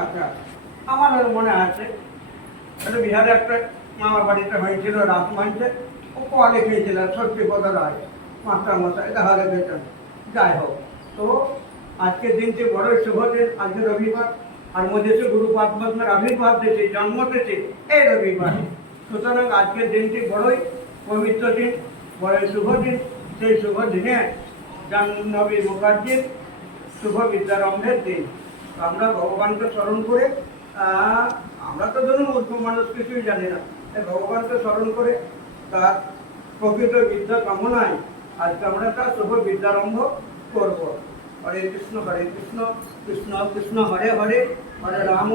আচ্ছা, আমার মনে আছে একটা বিহারে একটা মামার বাড়িতে হয়েছিল রাসমঞ্চে, ও কোয়া লিখিয়েছিলেন সত্যিপদ রায় মাস্টার মশাই, দেখা রেখেছেন। যাই হোক, তো আজকের দিনটি বড়ই শুভ দিন, আজকে রবিবার, আর মধ্যে গুরু পদ্মের আবির্ভাব দিয়েছে, জন্ম দিয়েছে এই রবিবার। সুতরাং আজকের দিনটি বড়ই পবিত্র দিন, বড়ই শুভ দিন। সেই শুভ দিনে জাহ্নবী মুখার্জির শুভ বিদ্যারম্ভের দিন। আমরা ভগবানকে স্মরণ করে, আমরা তো ধরুন মূর্খ মানুষ, কিছুই জানি না, ভগবানকে স্মরণ করে তার প্রকৃত বিদ্যা কামনায় আজকে আমরা তার শুভ বিদ্যারম্ভ করব। হরে কৃষ্ণ কৃষ্ণ কৃষ্ণ হরে হরে, হরে রাম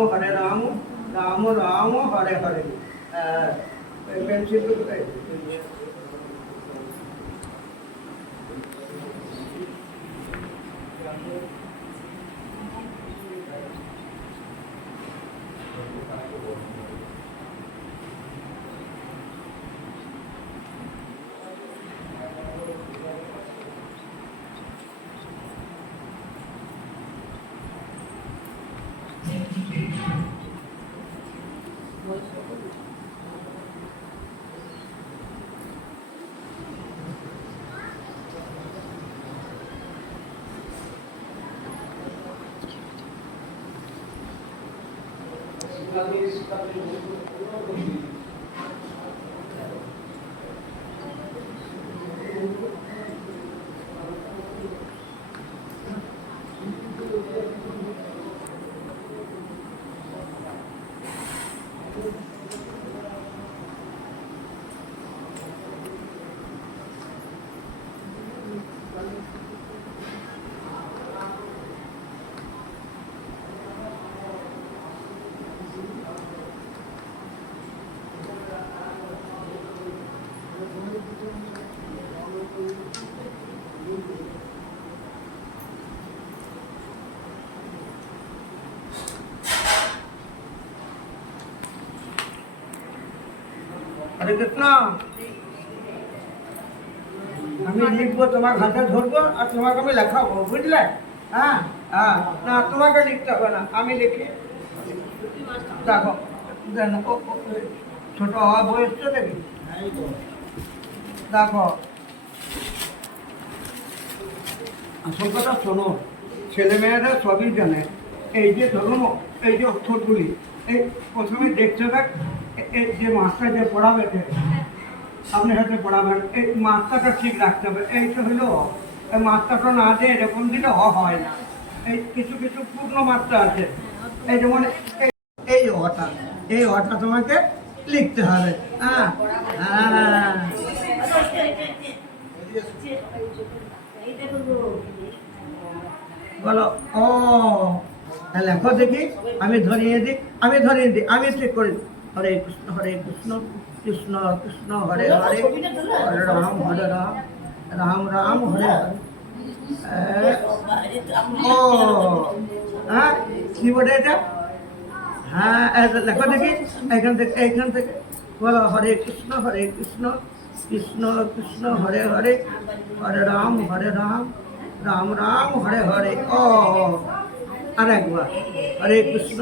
রাম রাম হরে হরে। পেন্সিল কোথায়? হরে কৃষ্ণ। আমি লিখবো, তোমার হাতে ধরবো আর তোমাকে আমি লেখাবো, বুঝলে? হ্যাঁ হ্যাঁ, না তোমাকে লিখতে হবে না, আমি লিখি। দেখো ছোট হওয়া বয়স তো দেখি, দেখো আসল কথা শোনো, ছেলেমেয়েরা সবই জানে। এই যে ধরুন, এই যে অক্ষরগুলি, এই প্রথমে দেখতে দেখ, এই যে মাস্টার যে পড়াবে, আপনি হাতে পড়াবেন, এই মাত্রাটা ঠিক রাখতে হবে। এইটা হলো, এই মাত্রাটা না দিয়ে এরকম দিলে হয় না। এই কিছু কিছু পূর্ণ মাত্রা আছে, এই যেমন এই অটা, এই অটা তোমাকে লিখতে হবে। হ্যাঁ হ্যাঁ, বলো ও, লেখো দেখি, আমি ধরিয়ে দিই, আমি ঠিক করি। হরে কৃষ্ণ কৃষ্ণ কৃষ্ণ হরে হরে, হরে রাম রাম রাম হরে হরে। ও হ্যাঁ, কি বলে এটা? হ্যাঁ, লেখো দেখি, এইখান থেকে বলো হরে কৃষ্ণ কৃষ্ণ কৃষ্ণ হরে হরে, হরে রাম রাম রাম হরে হরে। ও আর একবার, হরে কৃষ্ণ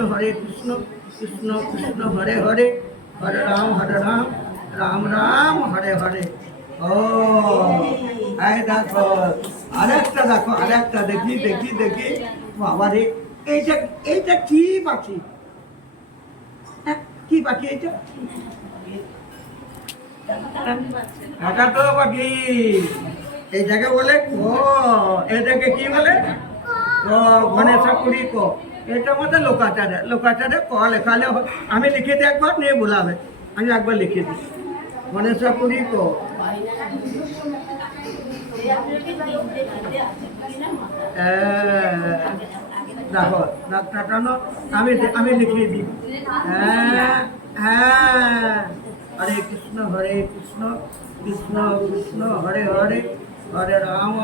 কৃষ্ণ কৃষ্ণ হরে হরে, হরে রাম রাম রাম হরে হরে। ও এই দেখো, আরেকটা দেখি বাবা রে, এইটা কি পাখি? কি পাখি এইটা? এটা তো পাখি, এইটাকে বলে ক। এটাকে কি বলে? ক, গণেশ কুড়ি ক। এটা মধ্যে লোকাচারে ক লেখালে, আমি লিখে দিই একবার, নিয়ে বলাবে, আমি একবার লিখে দিই গণেশ কুড়ি ক। দেখো টাটানো, আমি লিখিয়ে দিই। হ্যাঁ হ্যাঁ, হরে কৃষ্ণ কৃষ্ণ কৃষ্ণ হরে হরে, হরে রাম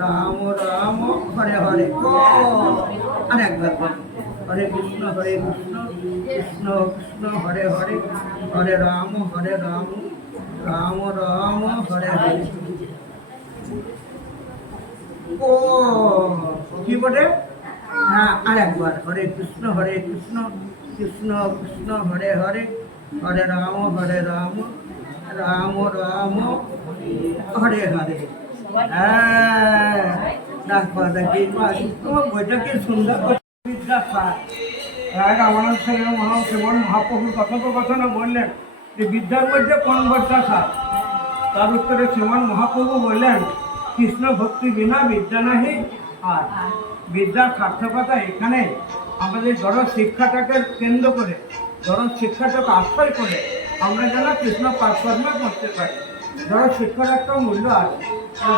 রাম রাম হরে হরে। ও আর একবার, হরে কৃষ্ণ কৃষ্ণ কৃষ্ণ হরে হরে, হরে রাম রাম রাম হরে হরে। ও কি বলে? হ্যাঁ আর একবার হরে কৃষ্ণ কৃষ্ণ কৃষ্ণ হরে হরে হরে রাম রাম রাম হরে হরে। হ্যাঁ ডাকবা দেখি তোমার বইটা কি সুন্দর বিদ্যাসার রায় রামানন্দ শ্রীমন মহাপ্রভুর কথোপকথনে বললেন যে বিদ্যার মধ্যে কোন বইটা সার? তার উত্তরে শ্রীমন মহাপ্রভু বললেন কৃষ্ণ ভক্তি বিনা বিদ্যা নাহি। আর বিদ্যার সার্থকতা এখানে আমাদের জড় শিক্ষাটাকে কেন্দ্র করে জড় শিক্ষাটাকে আশ্রয় করে আমরা যেন কৃষ্ণ পাঠকর্ম করতে পারি। জড় শিক্ষার একটা মূল্য আছে,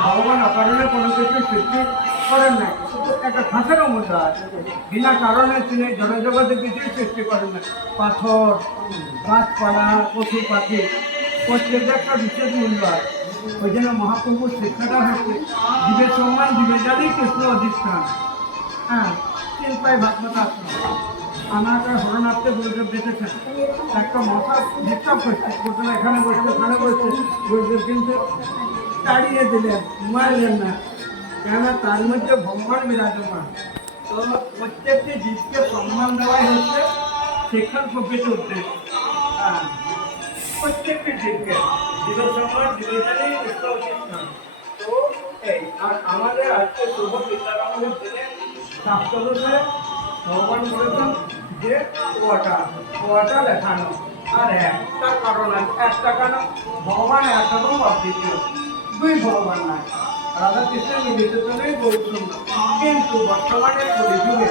ভগবান অকারণে কোনো কিছু সৃষ্টি করেন না, একটা ঘাসেরও মূল্য আছে। বিনা কারণে তিনি জড় জগতে কিছুই সৃষ্টি করেন না। পাথর, গাছপালা, পশু পাখি প্রত্যেকটা একটা বিশেষ মূল্য আছে। ওই জন্য মহাপ্রভুর শিক্ষাটা হচ্ছে জীবের সম্মান জীবের জানি কৃষ্ণ অধিষ্ঠান। হ্যাঁ শিল্পায় ভাগবত আশ্রম আমাকে হরনাথকে গুরুদেব দেখেছেন একটা মশা ডিস্টার্ব করছে, প্রথমে এখানে বসছে ওখানে বসছে, গুরুদেব কিন্তু তাড়িয়ে দিলেন, মারলেন না, কেননা তার মধ্যে ভগবান বিরাজমান। তো প্রত্যেকটি জীবকে সম্মান দেওয়াই হচ্ছে শিক্ষার প্রকৃত উদ্দেশ্য। হ্যাঁ প্রত্যেকটি জীবকে জীবের সম্মান জীবের জানি কৃষ্ণ অধিষ্ঠান। তো এই আর আমাদের আজকে শুভ বিদ্যারম্ভের দিনে শাস্ত্রে ভগবান বলেছেন যে ওটা লেখানো আর একটা কারণ আছে, একটা কেন ভগবান এক এবং অদ্বিতীয়, দুই ভগবান নাই। রাধা কৃষ্ণের নিবেদিতই গৌরসুন্দর, কিন্তু বর্তমানে কলিযুগে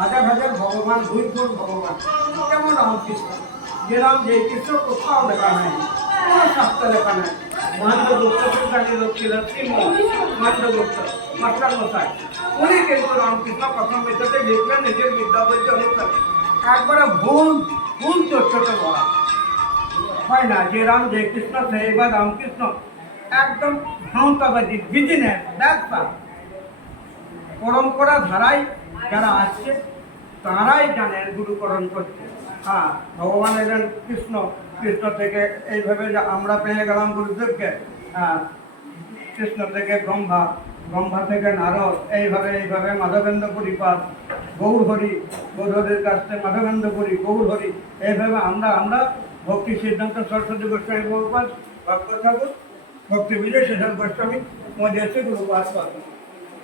হাজার হাজার ভগবান, দুই গুণ ভগবান। যেমন রামকৃষ্ণ, যে রাম যে কৃষ্ণ কোথাও লেখা নাই, কোনো শাস্ত্রে লেখা নাই। মহেন্দ্রগুপ্ত ছিলেন মহেন্দ্রগুপ্ত মাস্টার মশাই, উনি কিন্তু রামকৃষ্ণ প্রথম বিদ্যাতে লিখলেন নিজের বিদ্যাপতি অনুসারে। একবারে ভুল ভুল তথ্যটা বলা হয় না যে রাম যে কৃষ্ণ সেই বা রামকৃষ্ণ, একদম ভ্রান্তবাদী বিজনেস ব্যবসা পরম্পরা ধারায় যারা আসছে তারাই জানেন গুরুকরণ করছে। হ্যাঁ ভগবান এলেন কৃষ্ণ, কৃষ্ণ থেকে এইভাবে যে আমরা পেয়ে গেলাম গুরুদেবকে, কৃষ্ণ থেকে ব্রহ্মা, ব্রহ্মা থেকে নারদ, এইভাবে মাধবেন্দ্র পরিপাত, গৌরহরি, গৌরহরির কাছ থেকে মাধবেন্দ্রপুরী, গৌরহরি, এইভাবে আমরা ভক্তি সিদ্ধান্ত সরস্বতী গোস্বামী গৌরপাদ, ভক্ত ঠাকুর, ভক্তি বিজয় শেষর গোস্বামী, মজেছি গুরুপাদ পাত।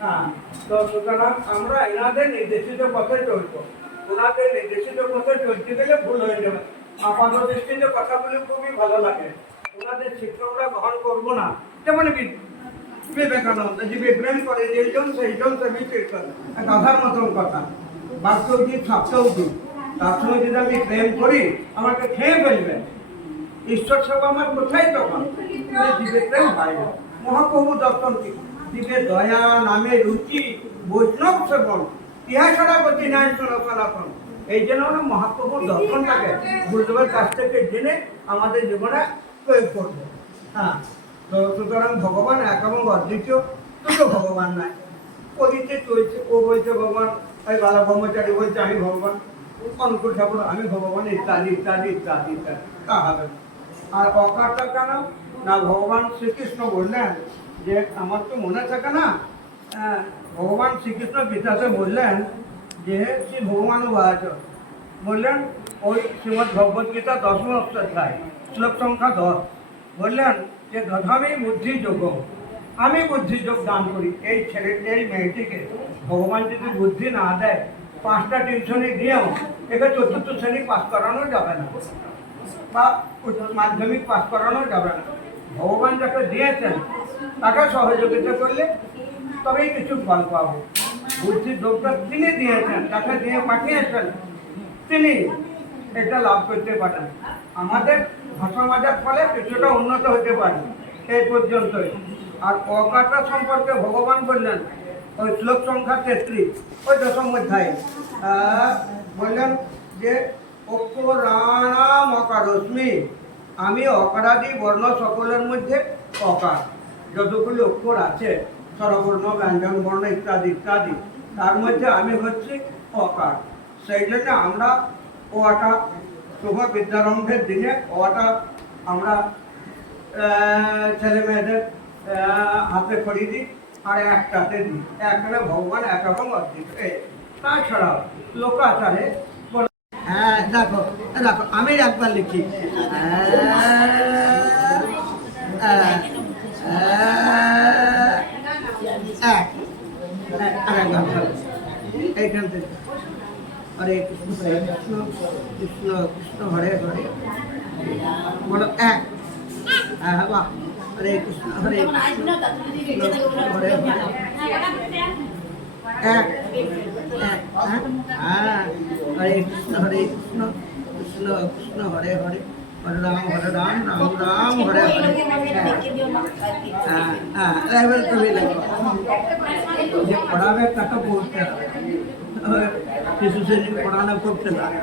হ্যাঁ তো সুতরাং আমরা এনাদের নির্দেশিত পথে চলব, ওনাদের নির্দেশিত পথে চলতে গেলে ভুল হয়ে যাবে। আপাত দৃষ্টিতে কথাগুলি খুবই ভালো লাগে, ওনাদের শিক্ষকরা গ্রহণ করবো না। যেমন বিবেকানন্দ যে প্রেম করে যেইজন সেইজন সেবী কীর্তন, এক আধার মতন কথা, বাক্যও দিই ছাপতেও দিই, তার সঙ্গে যদি আমি প্রেম করি আমাকে খেয়ে ফেলবেন, ঈশ্বর সেবা আমার কোথায় তখন? জীবে প্রেম হয় না। মহাপ্রভু দর্শন কি জীবে দয়া নামে রুচি বৈষ্ণব সেবন, ইহা ছাড়া গতি নাই সনাতন। এই জন্য আমরা মহাপ্রভুর দর্শনটাকে গুরুদেবের কাছ থেকে জেনে আমাদের জীবনে প্রয়োগ করবো। হ্যাঁ তো সুতরাং ভগবান এক এবং অদ্বিতীয়, দুটো ভগবান নাই। কলিতে চলছে, ও বলছে ভগবান, ওই বালা ব্রহ্মচারী বলছে আমি ভগবান, অনুকূল ঠাকুর আমি ভগবান, ইত্যাদি ইত্যাদি ইত্যাদি ইত্যাদি, তা হবে না। আর অকারটা কেন না, ভগবান শ্রীকৃষ্ণ বললেন যে আমার তো মনে থাকে না, ভগবান শ্রীকৃষ্ণ গীতাতে বললেন যে শ্রী ভগবান বললেন ওই শ্রীমদ্ ভগবদ গীতা 10ম অধ্যায় শ্লোক সংখ্যা 10 বললেন যে দধামি বুদ্ধি যোগ, আমি বুদ্ধি যোগ দান করি। এই মেয়েটিকে ভগবান যদি বুদ্ধি না দেয়, 5টা টিউশনি দিয়েও একে 4র্থ শ্রেণী পাস করানো যাবে না, বা মাধ্যমিক পাস করানো যাবে না। ভগবান যাকে দিয়েছেন তাকে সহযোগিতা করলে তবেই কিছু ফল পাবো। বুদ্ধির যোগটা তিনি দিয়েছেন, তাকে দিয়ে পাঠিয়েছেন, তিনি এটা লাভ করতে পারেন। আমাদের ভাষা মাজার ফলে কিছুটা উন্নত হতে পারে, এই পর্যন্তই। আর অকারটা সম্পর্কে ভগবান বললেন ওই শ্লোক সংখ্যা 33 ওই 10ম অধ্যায়ে বললেন যে অক্ষরাণাম অকারস্মি, আমি অকারাদি বর্ণ সকলের মধ্যে অকার, যতগুলি অক্ষর আছে স্বরবর্ণ ব্যঞ্জন বর্ণ ইত্যাদি ইত্যাদি, তার মধ্যে আমি হচ্ছি অকার। সেই জন্য আমরা ওটা শুভ বিদ্যারম্ভের দিনে ওটা আমরা ছেলে মেয়েদের হাতে খড়ি দিই আর একটাতে দিই, একটা ভগবান এক এবং অদ্বিতীয়। তাছাড়াও লোকাচারে হ্যাঁ দেখো দেখো আমি একবার লিখি এইখান থেকে হরে কৃষ্ণ কৃষ্ণ কৃষ্ণ হরে হরে বলো এক হ্যাঁ বাহ হরে কৃষ্ণ হরে কৃষ্ণ হরে হরে এক হ্যাঁ হরে কৃষ্ণ কৃষ্ণ কৃষ্ণ হরে হরে হরে রাম রাম রাম হরে হরে এবার তুমি লেখো যে পড়াবে তাকে পড়তে হবে শিশু শ্রেণী পড়ানো করতে হবে